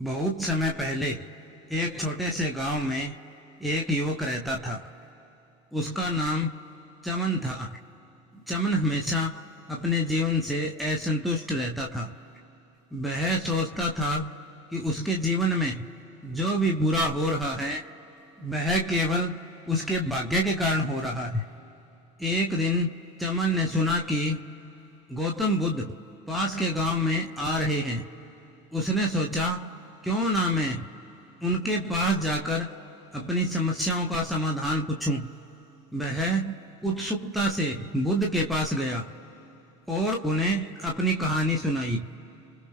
बहुत समय पहले एक छोटे से गांव में एक युवक रहता था। उसका नाम चमन था। चमन हमेशा अपने जीवन से असंतुष्ट रहता था। वह सोचता था कि उसके जीवन में जो भी बुरा हो रहा है वह केवल उसके भाग्य के कारण हो रहा है। एक दिन चमन ने सुना कि गौतम बुद्ध पास के गांव में आ रहे हैं। उसने सोचा, क्यों ना मैं उनके पास जाकर अपनी समस्याओं का समाधान पूछूं। वह उत्सुकता से बुद्ध के पास गया और उन्हें अपनी कहानी सुनाई।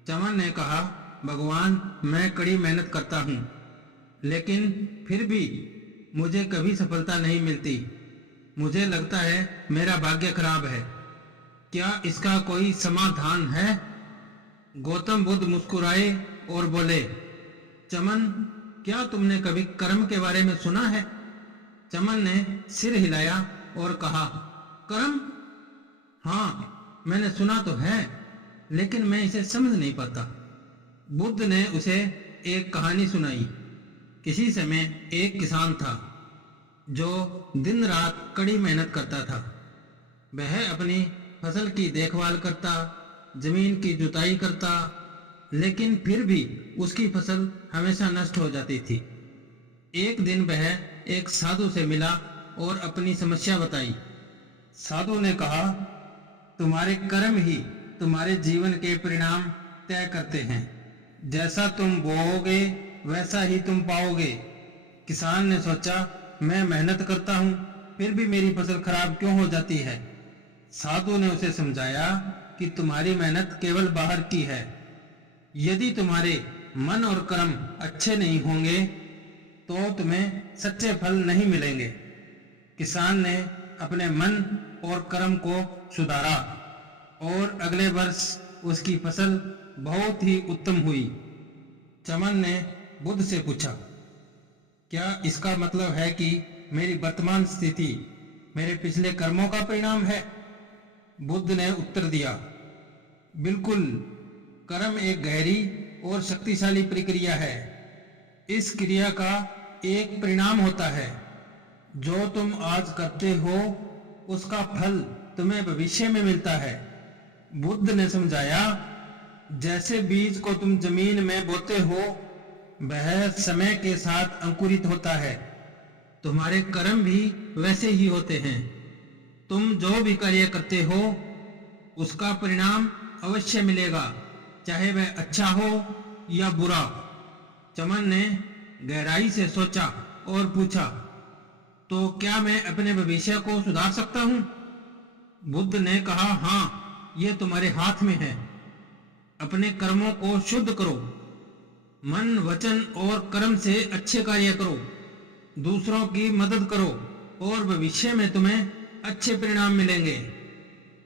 चमन ने कहा, भगवान, मैं कड़ी मेहनत करता हूँ, लेकिन फिर भी मुझे कभी सफलता नहीं मिलती। मुझे लगता है मेरा भाग्य खराब है। क्या इसका कोई समाधान है? गौतम बुद्ध मुस्कुराए और बोले, चमन, क्या तुमने कभी कर्म के बारे में सुना है? चमन ने सिर हिलाया और कहा, कर्म? हाँ, मैंने सुना तो है, लेकिन मैं इसे समझ नहीं पाता। बुद्ध ने उसे एक कहानी सुनाई। किसी समय एक किसान था जो दिन रात कड़ी मेहनत करता था। वह अपनी फसल की देखभाल करता, जमीन की जुताई करता, लेकिन फिर भी उसकी फसल हमेशा नष्ट हो जाती थी। एक दिन वह एक साधु से मिला और अपनी समस्या बताई। साधु ने कहा, तुम्हारे कर्म ही तुम्हारे जीवन के परिणाम तय करते हैं। जैसा तुम बोओगे वैसा ही तुम पाओगे। किसान ने सोचा, मैं मेहनत करता हूँ, फिर भी मेरी फसल खराब क्यों हो जाती है? साधु ने उसे समझाया कि तुम्हारी मेहनत केवल बाहर की है। यदि तुम्हारे मन और कर्म अच्छे नहीं होंगे तो तुम्हें सच्चे फल नहीं मिलेंगे। किसान ने अपने मन और कर्म को सुधारा और अगले वर्ष उसकी फसल बहुत ही उत्तम हुई। चमन ने बुद्ध से पूछा, क्या इसका मतलब है कि मेरी वर्तमान स्थिति मेरे पिछले कर्मों का परिणाम है? बुद्ध ने उत्तर दिया, बिल्कुल। कर्म एक गहरी और शक्तिशाली प्रक्रिया है। इस क्रिया का एक परिणाम होता है। जो तुम आज करते हो उसका फल तुम्हें भविष्य में मिलता है। बुद्ध ने समझाया, जैसे बीज को तुम जमीन में बोते हो वह समय के साथ अंकुरित होता है, तुम्हारे कर्म भी वैसे ही होते हैं। तुम जो भी कार्य करते हो उसका परिणाम अवश्य मिलेगा, चाहे वह अच्छा हो या बुरा। चमन ने गहराई से सोचा और पूछा, तो क्या मैं अपने भविष्य को सुधार सकता हूँ? बुद्ध ने कहा, हाँ, यह तुम्हारे हाथ में है। अपने कर्मों को शुद्ध करो। मन, वचन और कर्म से अच्छे कार्य करो। दूसरों की मदद करो और भविष्य में तुम्हें अच्छे परिणाम मिलेंगे।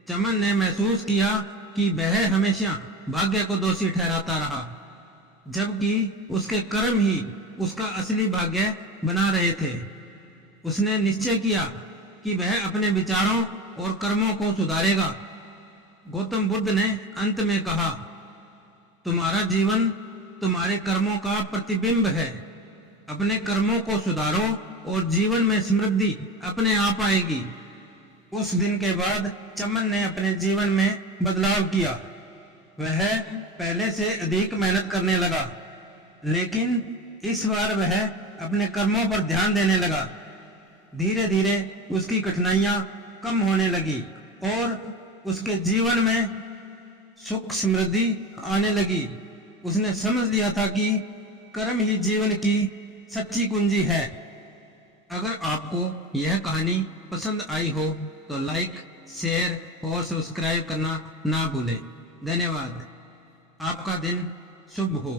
चमन ने महसूस किया कि वह हमेशा भाग्य को दोषी ठहराता रहा, जबकि उसके कर्म ही उसका असली भाग्य बना रहे थे। उसने निश्चय किया कि वह अपने विचारों और कर्मों को सुधारेगा। गौतम बुद्ध ने अंत में कहा, तुम्हारा जीवन तुम्हारे कर्मों का प्रतिबिंब है। अपने कर्मों को सुधारो और जीवन में समृद्धि अपने आप आएगी। उस दिन के बाद चमन ने अपने जीवन में बदलाव किया। वह पहले से अधिक मेहनत करने लगा, लेकिन इस बार वह अपने कर्मों पर ध्यान देने लगा। धीरे धीरे उसकी कठिनाइयां कम होने लगी और उसके जीवन में सुख समृद्धि आने लगी। उसने समझ लिया था कि कर्म ही जीवन की सच्ची कुंजी है। अगर आपको यह कहानी पसंद आई हो तो लाइक, शेयर और सब्सक्राइब करना ना भूलें। धन्यवाद। आपका दिन शुभ हो।